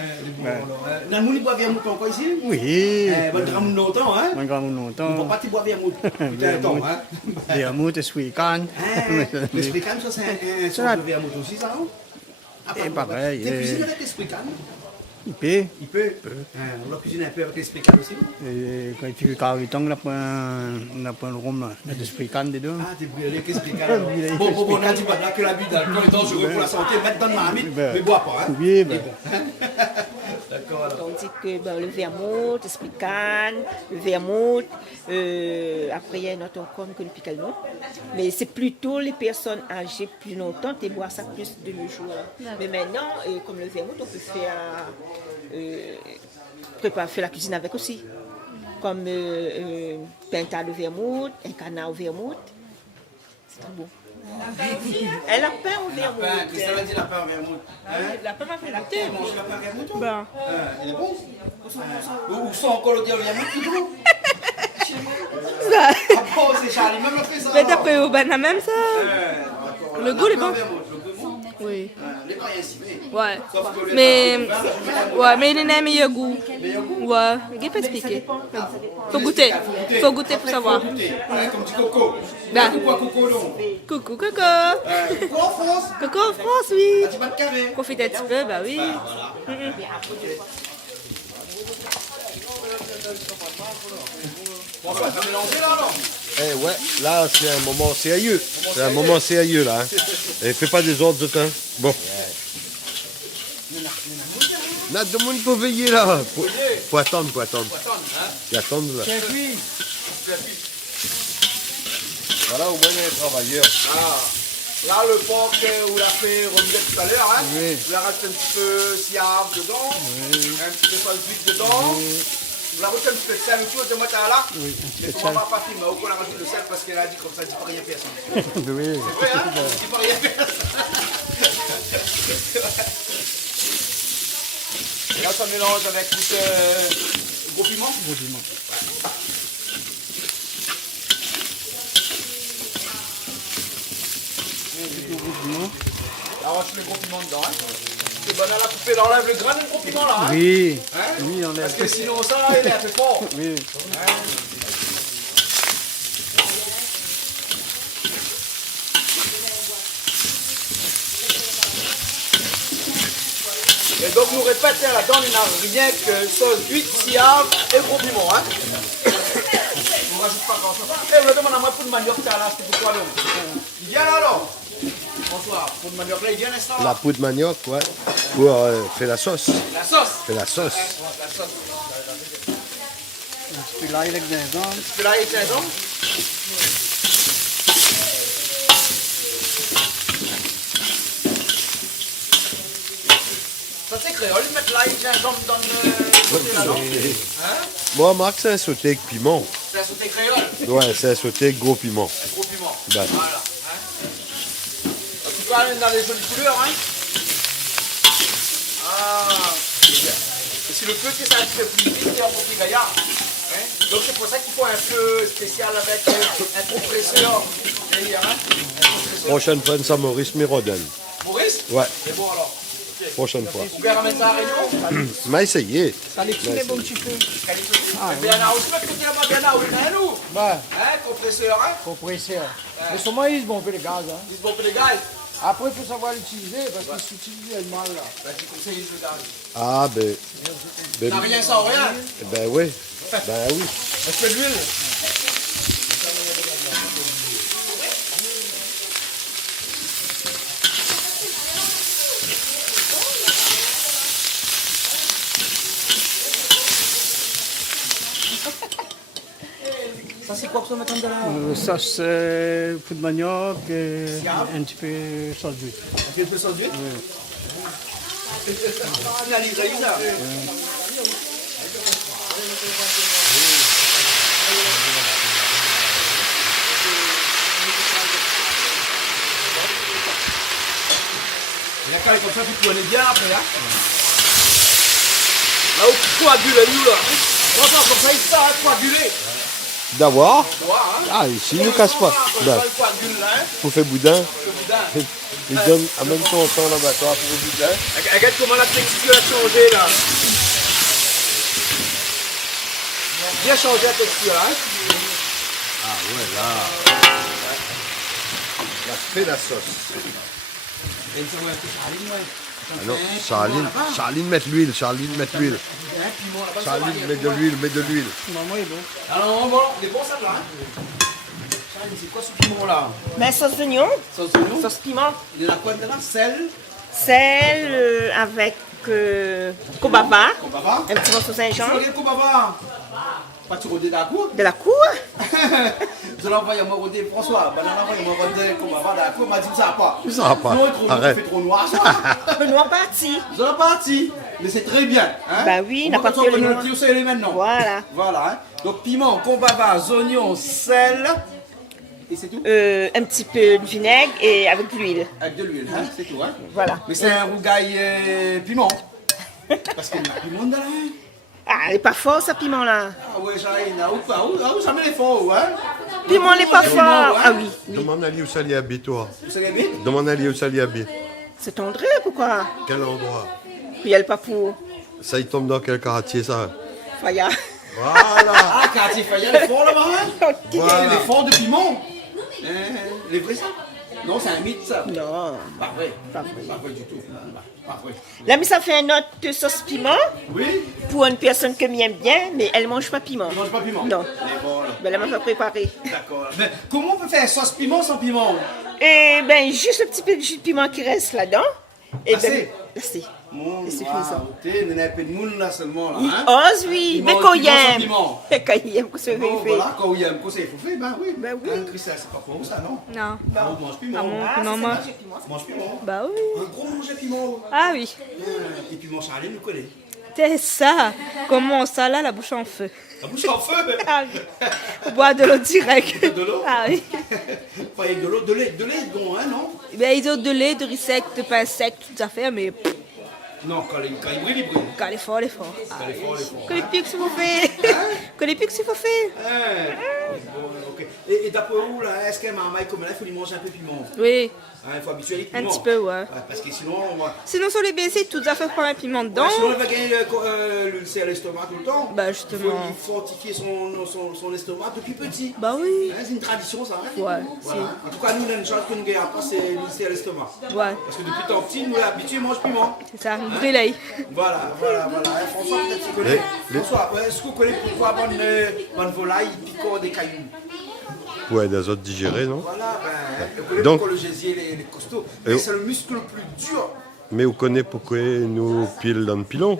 Dans le monde, il boit vermouth encore ici? Oui. Votre grand monde longtemps, hein? Un grand On ne longtemps. va pas te boire vermouth. Putain, temps, hein? Vermouth, esprit canne. L'esprit canne, ça, c'est un sort de vermouth aussi, ça, non? Ah, Et pareil, Tu cuisines avec l'esprit canne? Il peut. Il peut. On va cuisiner un peu avec l'esprit canne aussi. Et quand il fait carréton, on a pris le rhum, là. Il y a de l'esprit canne dedans. Ah, t'es brûlé avec l'esprit canne. Bon, on a dit pas que la vie d'alcool est dangereuse pour la santé. Mettre dans le marmite, mais bois pas, hein? Oui, ben. D'accord, alors. On dit que ben, le vermouth, l'esprit canne, le vermouth, après il y a un autre encore que le picalno. Mais c'est plutôt les personnes âgées plus longtemps qui boivent ça plus de nos jours. Mais maintenant, comme le vermouth, on peut faire, faire la cuisine avec aussi. Comme pintade au vermouth, un canard au vermouth. C'est très bon. Un lapin au vermouth. Lapin, qu'est-ce que ça veut dire lapin au vermouth? Le lapin m'a fait la Tu tête. manges lapin au vermouth? Toi? Ben. Il est bon? Ou sans encore le dire au vermouth, tout bon? Ça. Ah bon, c'est Charlie, même le fait ça. Mais d'après Obana même ça. D'accord. Le goût est bon. Lapin au vermouth, le goût est bon? Oui. Les païens ciblés. Ouais. Sauf que Mais il a un meilleur goût. Ouais. Il peut expliquer. Faut goûter. Faut goûter pour savoir. Faut goûter. Ouais, comme du coco. Ben. Coucou à coco, non? Coucou, coco. Coco en France? Coco en France, oui. Un petit pas de carré. Profite un petit peu, bah oui. Bon, ça va se mélanger là, non? Eh ouais, là c'est un moment sérieux. C'est un moment sérieux là. Hein. Et fais pas des ordres de temps. Bon. Là, tout le monde peut veiller là. Faut attendre, faut attendre. Faut attendre là. Voilà, au moins les travailleurs. Ah. Là, le porc, vous l'avez fait remuer tout à l'heure, hein? Vous l'avez rajouté un petit peu siab dedans, un petit peu sauce d'huile dedans. Vous l'avez rajouté un petit peu de sel aussi, de moi là? Oui, mais comment on va pas filmer? On a rajouté le sel parce qu'elle a dit comme ça, elle dit pas rien personne. Oui. C'est vrai, hein? Elle dit pas rien personne. Et là, ça mélange avec le gros piment? Gros piment. Là, on va mettre le gros piment dedans, hein? C'est bon, à la poupée, on enlève le grain du gros piment là, hein? Oui. Hein? Oui, on Parce lève. que sinon, ça, il est un peu fort. Oui. Et donc, nous répétons là-dedans, il n'y a rien que sauce d'huile, siab et gros piment, hein? On rajoute pas grand-chose. Eh, on me demande à moi pour le manioc, là, c'était pourquoi donc? Viens là, alors! François, pour le manioc là, il vient l'instant. La peau de manioc, ouais, pour faire la sauce. La sauce. Faire la sauce. La sauce. Un petit peu l'ail avec gingembre. Tu peux l'ail et gingembre. Ça c'est créole, ils mettent l'ail et gingembre dans le sauté là, non? Hein? Moi, Marc, c'est un sauté avec piment. C'est un sauté créole. Ouais, c'est un sauté avec gros piment. Gros piment. Ben. Voilà. Hein? Donc, tu peux aller dans les jolies couleurs, hein? Ah, c'est bien. Et si le feu qui est un petit peu plus vite, c'est un peu plus gaillard. Hein? Donc c'est pour ça qu'il faut un feu spécial avec un compresseur. Hein? Un compresseur. Prochaine fois, ça Maurice Mirodel. Maurice? Ouais, C'est bon alors. Ok. prochaine fois. Vous pouvez ramener ça à Réunion? M'a essayé. Ça l'équilibre un petit peu. Bien à aussi, mais côté là-bas, bien à nous. Bah, Hein? Compresseur, hein? compresseur. Mais seulement ils vont faire le gaz. Hein. Ils se vont pour les gaz. Après, il faut savoir l'utiliser parce qu'il s'utilise mal là. Ben, je conseille le gaz. Ah, ben. T'as rien sans rien. Ben oui. Ben oui. Est-ce que l'huile? Ça c'est quoi que ça maintenant de là? Sauce peau de manioc, un petit peu sauce d'huile. Un peu de sauce d'huile? La livraison là. Et la cale comme ça, tu connais bien après, hein? Là où tu coagules, nous là. Franchement, comme ça, il s'arrête coagulé. D'avoir. Tu vois, hein? Ah, ici, il ne casse pas. Ben, Il coagule là, hein? pour faire boudin, Le boudin. il donne en même temps son laboratoire pour le boudin. Regarde comment la texture a changé là. Bien changé la texture, hein? Ah ouais, là. Il a fait la sauce. Et ça va un peu saline, ouais. Ah non, Charline met l'huile, Charline met l'huile. Charline met de l'huile, met de l'huile. Maman est bon. Alors, bon, il est bon ça là, hein? Charline, c'est quoi ce piment là? Ben, sauce d'oignon, Sauce d'oignon? sauce piment, Il y en a quoi dedans? Sel? sel avec kobaba, Kobaba? un petit morceau Tu Saint-Jean, regardes Kobaba? Pas tu rodé d'accord? de la cour. Je l'envoie à mon rodé François. Ben, on envoie à mon rodé Kobaba d'accord, m'a dit ça va pas. Ça va pas. Non, il Arrête. fait trop noir ça. Le noir parti. Vous en avez parti. Mais c'est très bien. Hein? Bah oui, on n'a pas fait le noir. On va maintenant. Voilà. Voilà. Hein? Donc piment, combava, oignons, sel. Et c'est tout? Un petit peu de vinaigre et avec de l'huile. Avec de l'huile, hein? C'est tout. Hein? Voilà. Mais c'est un rougail piment. Parce qu'il y a piment dedans. Hein? Ah, elle n'est pas fort, ça, piment là. Ah ouais, j'arrive. Où jamais les faux, hein? Piment n'est pas fort. Ah oui. Demande à lui où ça y habite, toi. Vous savez bien? Demande à lui où ça y habite. C'est André, pourquoi? Quel endroit? Il y a le papou. Ça, il tombe dans quel quartier, ça? Faya. Voilà. Ah, quartier Fayal, les fonds là-bas, hein? Voilà. Les fonds de piment. Les vrais ça? Non, c'est un mythe ça. Non. Pas vrai. Pas vrai. Pas vrai du tout. Pas vrai. Là, mais ça fait un autre de sauce piment Oui? pour une personne que m'aime bien, mais elle ne mange pas piment. Tu manges pas piment? Non. Mais bon, là. Ben, elle m'a fait préparer. D'accord. Mais comment on peut faire sauce piment sans piment? Et ben, juste un petit peu de jus de piment qui reste là-dedans. Et Assez? assez. C'est suffisant. Ok, il y a un peu de moule là seulement là. Il Hein? ose, oui, Il mais mange quand piment il sans aime. piment. Quand il aime, que ce Bon, fait. voilà, quand il y a un conseil, il faut faire, ben oui. Ben oui. Hein, Christelle, c'est pas pour vous ça, non? Non. Ah, on mange piment. Ah, non, moi. Mange piment. Bah oui. Un gros manger piment. Ah oui. Et puis mon Charlie nous connaît. C'est ça. Comment ça là, la bouche en feu. La bouche en feu, mais. Ah oui. Boire de l'eau direct. De l'eau? Ah oui. Pas avec de l'eau, de lait, bon, hein, non? Ben, ils ont de lait, de riz sec, de pain sec, tout à fait, mais Non, quand il brille, il brille. quand les forts, les forts. Quand il est fort, il est fort. Que les pics, s'il vous fait. Que les pics, s'il vous fait. Bon, ok. Et d'après vous, là, est-ce qu'un marmaille comme là, il faut lui manger un peu piment? Oui. Hein, il faut habituer avec Un piment. petit peu, ouais. Parce que sinon, on va. Sinon, sur les BC, tout à fait prendre un piment dedans. Sinon, il va gagner l'ulcère à l'estomac tout le temps. Bah, Il justement. faut fortifier son estomac depuis petit. Bah oui. Hein, c'est une tradition, ça. Hein? Ouais, Voilà. En tout cas, nous, on a une chose que nous gagnons pas, c'est l'ulcère à l'estomac. Ouais, Parce que depuis tant petit, nous, l'habitué mange piment. c'est ça. Brûlé. Voilà. Hein, François, peut-être tu connais. François, est-ce que vous connaissez pourquoi bonne volaille picore des cailloux? pour aider les autres digérer, non? Voilà, ben, Donc- donc, le gésier, les costauds. Et- Mais c'est le muscle le plus dur. Mais vous connaissez pourquoi nous pile dans le pilon?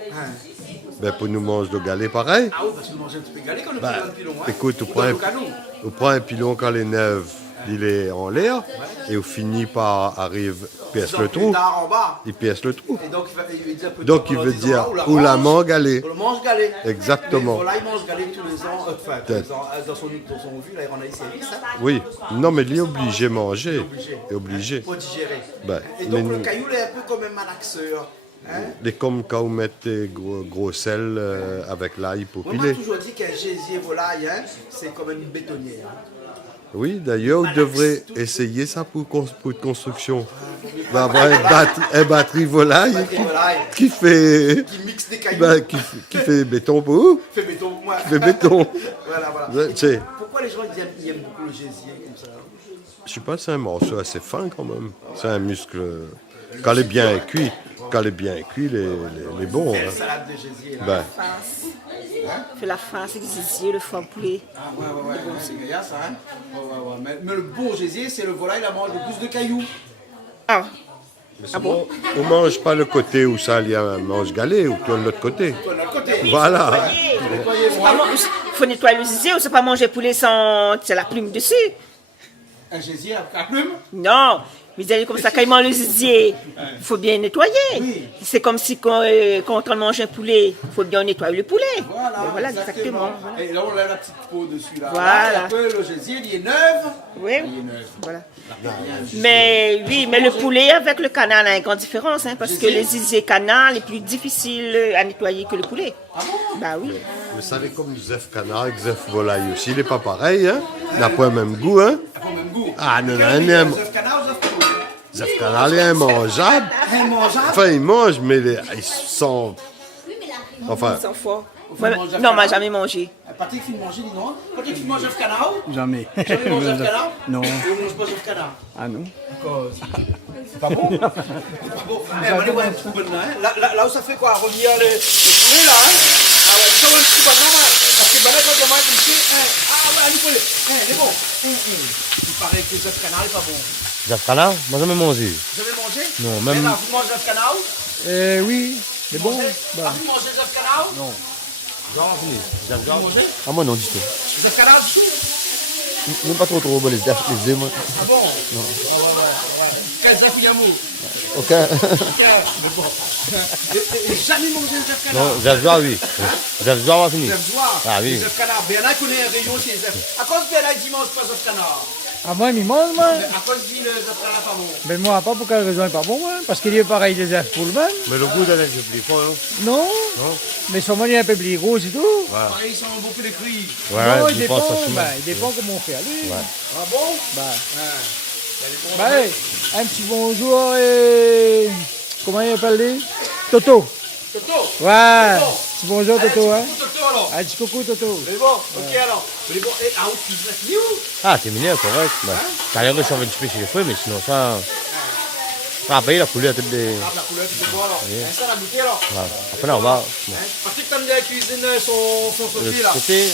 Ben, pour nous manger le galet pareil. Ah oui, parce que nous mangeons un petit peu galé quand nous Ben, prenons le pilon. Hein. écoute, Ou dans le canon. on prend un pilon quand les nerfs il est en l'air et on finit par arrive pièce Donc, le plus trou. tard en bas. Il pièce le trou. Et donc, il dit un peu Donc, il pendant veut 10 ans, dire là, ou la mange galée. On le mange galé. Exactement. Les volailles mangent galé tous les ans. Enfin, tous les Peut-être. ans. Dans son vue, là, il en a ici, ça. Oui. Non, mais il est obligé de manger. Obligé. Il est obligé. Pour digérer. Ben, Et mais donc, le nous- caillou, il est un peu comme un malaxeur. Hein? les comme quand vous mettez gros sel avec l'ail pour Moi, on m'a piler. toujours dit qu'un gésier volaille, hein, c'est comme une bétonnière. Oui, d'ailleurs, vous devrez essayer ça pour de construction. Vous va avoir une batterie volaille Et volaille qui fait, qui mixe des cailloux. ben, qui fait béton pour vous, Fait béton pour moi. qui fait béton. Voilà, voilà. Tu sais, Pourquoi les gens ils aiment beaucoup le gésier comme ça? je sais pas, c'est un morceau assez fin quand même. C'est un muscle. Quand il est bien cuit, il est bon. C'est hein. la salade de gésier. Là. Ben, Fait la face, le gésier, le foie poulet. Ah, ouais, c'est meilleur ça. Hein? Ouais. Mais le bon gésier, c'est le volaille, la mange le pouce de cailloux. Ah, on mange pas le côté où ça il y a un mange galet, ou de l'autre côté. De l'autre côté. Voilà. faut nettoyer le gésier ou c'est pas manger poulet sans c'est la plume dessus. Un gésier avec la plume. Non, mais vous allez comme ça, quand il mange le gésier, il faut bien nettoyer. Oui. C'est comme si quand on mange un poulet, il faut bien nettoyer le poulet. Voilà, exactement. Voilà. Et là, on a la petite peau dessus. Là. Voilà. Là, après, le gésier, il est neuf. Oui, Il est neuf. voilà. Mais oui, mais le poulet avec le canard a une grande différence, hein, parce que le gésier canard est plus difficile à nettoyer que le poulet. Ah bon? Bah oui. Vous savez, comme le zèf canard et le zèf volaille aussi, il n'est pas pareil. Hein? Il n'a pas le même goût. Hein? Ça a pas le même goût. Ah, non, Quel non, est non. œuf canard ou œuf poulet? Zèf canard, il est immangeable. Mangeable. Enfin, il mange, mais ils sont. Enfin, Sans foi. Vous mangez œuf Non, canard? m'a jamais mangé. Patrick, il mange, dis non. Patrick, il mange œuf canard? Jamais. Jamais mangé œuf canard? Non. Il ne mange pas œuf canard. Ah non. C'est pas bon? C'est pas bon. Eh, on va aller voir un petit peu là, hein. Là où ça fait quoi? Revenir le poulet là, hein? Ah ouais, ça va un petit peu normal. Parce que quand on mange ici, ah ouais, allez, poulet. Il est bon. Il paraît que l'œuf canard n'est pas bon. Zaf canard, moi jamais mangé. Vous avez mangé? Non, même- Là, vous mangez l'œuf canard? Oui, c'est bon. Ah, vous mangez l'œuf canard? Non. Vous mangez Ah moi non du tout. l'œuf canard du tout? Même pas trop bon les œufs moi. Ah bon? Non. Quel œuf il y a mou? Aucun. Mais bon. Et jamais mangé l'œuf canard? Non, Zaf oui. Zaf va fini. Les œufs noirs, Ah oui. les œufs canards. Bernard connaît un rayon chez les œufs. À cause de Bernard, il dit mange pas d'œufs canards. Ah, moi, il mange, moi. À cause de les œufs canards pas bon. Mais moi, pas pour quelle raison il n'est pas bon, moi. Parce qu'il est pareil des œufs pour le même. Mais le goût d'un œuf je pas hein. Non. Mais son manière est un peu plus gros, c'est tout. Pareil, ils sont beaucoup les cris. Non, Ouais, il je pense dépend, ça bah, il dépend comment on fait. Allez. Ah bon? Bah, hey, un petit bonjour et... Comment il appelle Toto. Toto? Ouais. Petit bonjour, Toto, hein. Toto alors? Un petit coucou, Toto. Mais bon, ok alors. Mais bon, et ah, tu dis où? Ah t'es miné correct. T'as rien que je suis un petit peu chez les fruits mais sinon ça. Ah bah il a coulé à tête des. Ah, la couleur, tu vois alors. Ça, la goûter alors. Voilà. Après là on va. Patrick, t'aimes bien la cuisine, son Le sauté là. côté.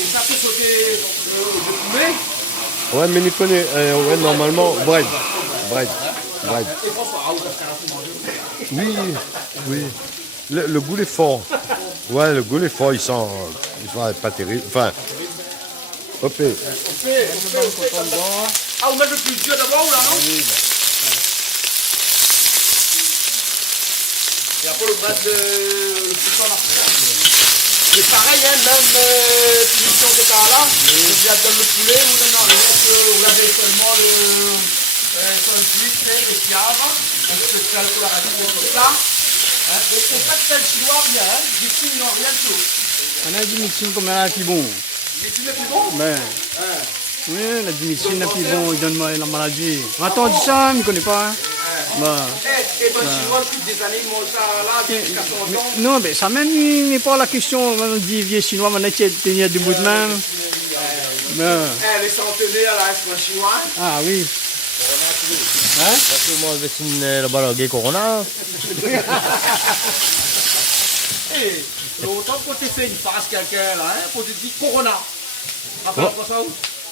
Et ça, c'est sauté de poulet. ouais, mais il connaît. Ouais, normalement, bread. Et François, ah, vous avez fait manger. Oui. Le goût est fort. Ouais, le goût est fort. Ils sont pas terribles. Enfin, hop. On fait comme ça. Ah, on met le plus vieux d'abord ou là, non? Oui. Et après, le bras de le plus en après. C'est pareil, hein, même punition que t'as là. On vient dans le poulet ou non, vous avez seulement le sandwich, les fiaves, on se fait le radis comme ça. Hein, et pas de sel chinois, rien, hein, du film, non, rien du tout. On a dit médecine comme un qui bon. Et tu mets plus bon? Ben, oui, la médecine qui bon, il donne la maladie. Attends, dis ça, il ne connaît pas. Hein. Ben, Et dans le chinois, depuis des années, ils mangent ça là, jusqu'à 100 ans. non, mais ça même n'est pas la question. On dit vieux chinois, on a tenir debout de même. Ben, Les centenaires là, c'est un chinois. ah oui. Hein? Moi je vais le ballon gay corona. Hey, longtemps qu'on t'a fait une face quelqu'un là, hein, pour te dire Corona. Rappelle-toi ça où?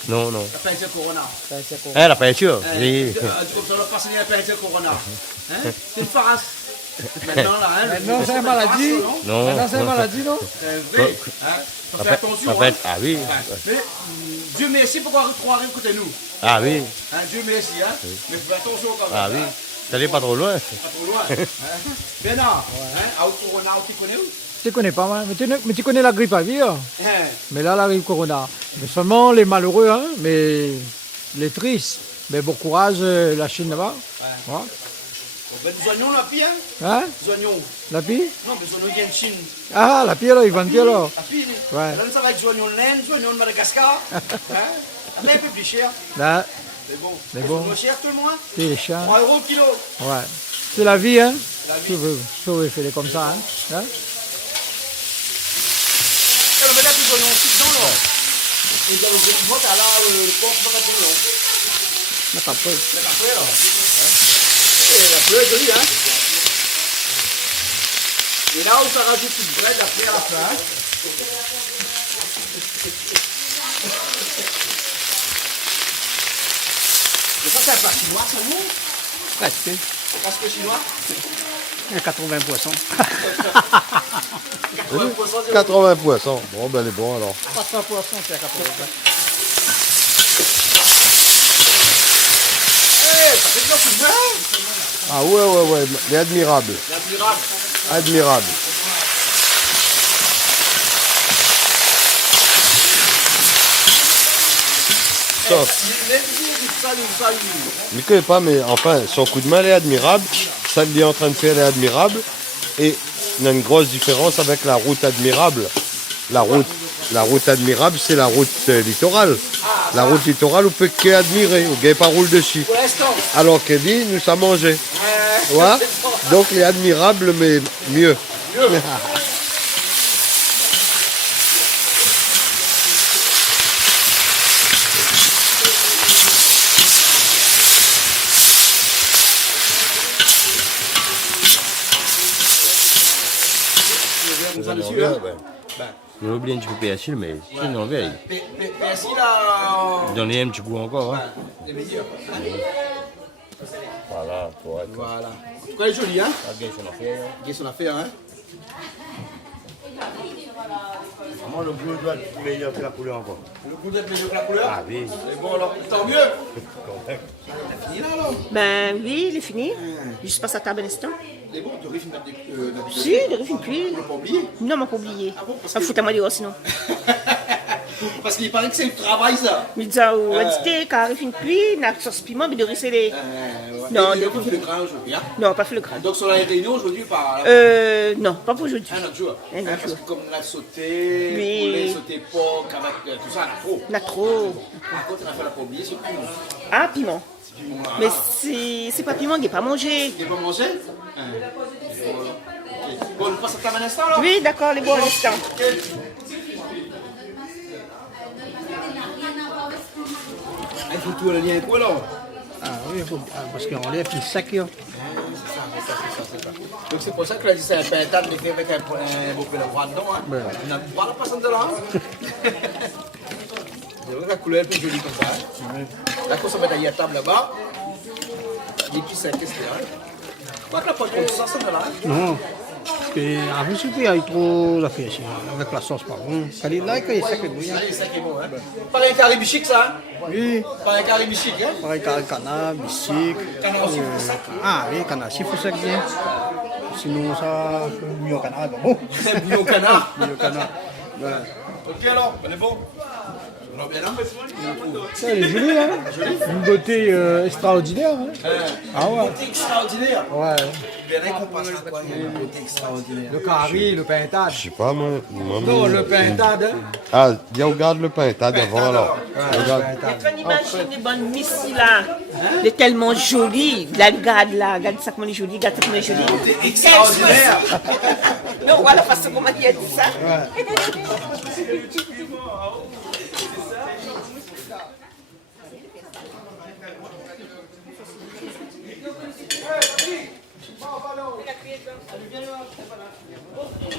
Non, non. La peinture Corona. La peinture, oui. Comme ça, on a passé la peinture Corona. Hein? C'est une farce. Maintenant, là, hein, Maintenant, c'est une maladie. Non. Maintenant, c'est une maladie, non? C'est vrai. Hein? Faut faire attention. Ça peut Hein? être... Ah oui. Ouais. Mais Dieu merci pour avoir trop arrivé côté nous. Ah oui. Hein? Dieu merci. Hein? Mais fais attention quand même. Ah oui. Hein? T'allais pas trop loin. Pas trop loin. Hein? Bernard, hein? Out Corona, tu connais où? Tu connais pas mal, mais tu connais la grippe aviaire. Hein? Mais là, la grippe Corona. Mais seulement les malheureux, hein, mais les tristes. Mais bon courage, la Chine là-bas. Ouais. Ben, des oignons, la pire, hein? Hein? Des oignons. La pire? Non, des oignons viennent de Chine. Ah, la pire, là, ils vendent alors. La pire, Ouais. là, ça va être des oignons de l'Inde, des oignons de Madagascar. Hein? Mais un peu plus cher. Là, Mais bon. Mais bon. Moins cher tout le monde. c'est les chiens. 3 € le kilo. Ouais. C'est la vie, hein? La vie. Tu veux faire comme ça, hein? Hein? Et on met là des oignons aussi dedans, là. Et il y a le vote à là, le porc, on va mettre dedans. La capote. Mais après, là. Et la fleur est jolie, hein? Et là, on ça rajoute une bread après à la fin. Mais ça, c'est un plat chinois, ça, non? Presque. Presque chinois. 80 poissons. 80%. 80 poissons. Bon, ben, elle est bon alors. 300 poissons, c'est à 80. Eh, ça fait bien tout le monde. Ah ouais. Mais admirable. L'admirable. Admirable. Sauf. Salut. Je ne connais pas, mais enfin, son coup de main elle est admirable. Ça qu'il est en train de faire elle est admirable. Et il y a une grosse différence avec la route admirable. La route admirable, c'est la route littorale. La route littorale, on peut qu'admirer, on ne pas roule dessus. Pour l'instant. Alors qu'elle dit, nous sommes mangés. Ouais. Donc, il est admirable, mais mieux. J'ai oublié un petit peu persil, mais c'est une envie. Merci là. Donner un petit goût encore. Hein. C'est meilleur. Voilà, correct. Voilà. En tout cas, elle est jolie, hein? Pas bien son affaire. Bien son affaire, hein? Vraiment, le bleu doit être meilleur que la couleur encore. Le goût d'être meilleur que la couleur? Ah oui. C'est bon alors, tant mieux. T'as fini là alors? Ben oui, il est fini. Je passe à table un instant. C'est bon, tu risques de mettre des. Si, le riz cuit. Tu pas oublié? Non, m'a pas oublié. Ah bon, parce Ça que- fout à moi dehors sinon. Parce qu'il paraît que c'est du travail ça. Mais disons, on dit que riz cuit, n'a pas sauce piment, mais de riz c'est Non, il de- a pas fait le grain aujourd'hui, hein? Non, pas fait le gras. Donc sur la réunion aujourd'hui par. Non, pas pour aujourd'hui. Un autre jour. Un autre Parce jour. que comme on a sauté, Oui. poulet sauté porc avec tout ça, on a trop. On a trop. Par contre, on a fait la pas oublier, c'est piment. Ah, piment. Piment là. Mais c'est pas piment, il n'est pas mangé. Tu n'as pas mangé? Hein. Bon, on passe à table un instant là? Oui, d'accord, les bons instants. Il faut tout le lien avec quoi là? Ah oui, parce qu'on lève une sac. Hein. Donc c'est pour ça que là, c'est un pintade de fait avec un beau peu de froid dedans. Hein. On n'a pas la personne de là. Hein. C'est vrai que la couleur est plus jolie comme ça. Hein. Là, quand on met à table là-bas, les petits sacs, qu'est-ce qu'il y a? Pas que la pointe comme ça, ça de là. Hein. Non. Parce qu'avant, il y a trop d'affaires ici. Avec la sauce, pas bon. Quand il là, il sac est bouillant. Allez, ça qui est bon. Hein. Pareil qu'un ribichic, ça. Hein. Oui. Pareil qu'un ribichic. Hein. Pareil, canard, biscuit. Canard aussi, il faut sac. Ah oui, canard, s'il faut sac bien. Sinon, ça, bouillon canard, bon. Bouillon canard. Bouillon canard. Ouais. Ok alors, on est bon. On est bien là. Ça, elle est jolie, hein? Une beauté extraordinaire. Hein? Ah ouais. Beauté extraordinaire. Ouais. Bien qu'on passe à quoi? Il y a une beauté extraordinaire. Le carré, le pintade. Je sais pas, moi. Non, le pintade. Hein? Ah, viens, regarde le pintade avant alors. Regarde. Quand on imagine les bonnes misses là, elle est tellement jolie. La regarde là, regarde ça comment elle est jolie, regarde ça comment elle est jolie. Beauté extraordinaire. Non, voilà la façon comment il a dit ça.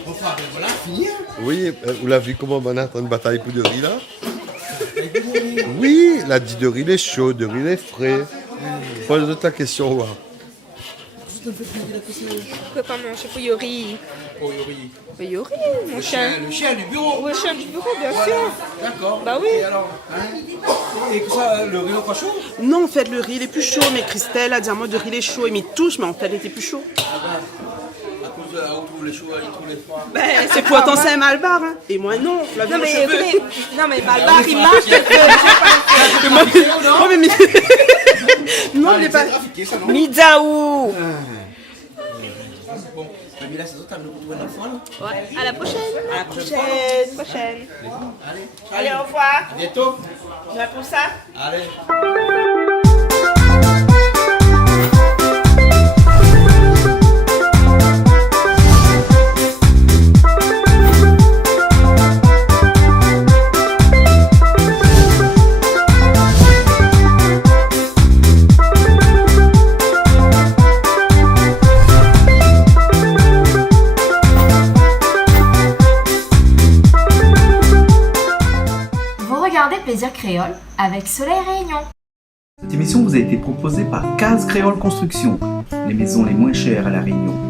Enfin, ben voilà, fini. Oui, vous l'avez vu comment on est en train de batailler pour de riz là? Oui, la dit de riz il est chaud, de riz il est frais. Pose ta question, ouais. Je peux pas manger pour Yori. Oh, Yori. Pour Yori, mon chien. Le chien du bureau. Le chien du bureau, bien sûr. D'accord. Bah oui. Et alors, et que ça, le riz n'est pas chaud? Non, en fait, le riz il est plus chaud, mais Christelle a dit à moi de riz il est chaud, il m'y touche, mais en fait, il était plus chaud. À cause de là où trouve les chauds, il trouve les froids. Ben, c'est pour attendre un malbar, hein. Et moi, non. La Non, mais cheveux. écoutez, non, mais Balbar, il marche. Oh, mais non, il n'est pas. Midaou. Bon, mais là, c'est ça, t'as nous retrouver une fois, là. Ouais, à la prochaine. À la prochaine. Allez, au revoir. À bientôt. Tu vas pour ça? Allez. Vous regardez Plaisir Créole avec Soleil Réunion. Cette émission vous a été proposée par Case Créole Construction, les maisons les moins chères à La Réunion.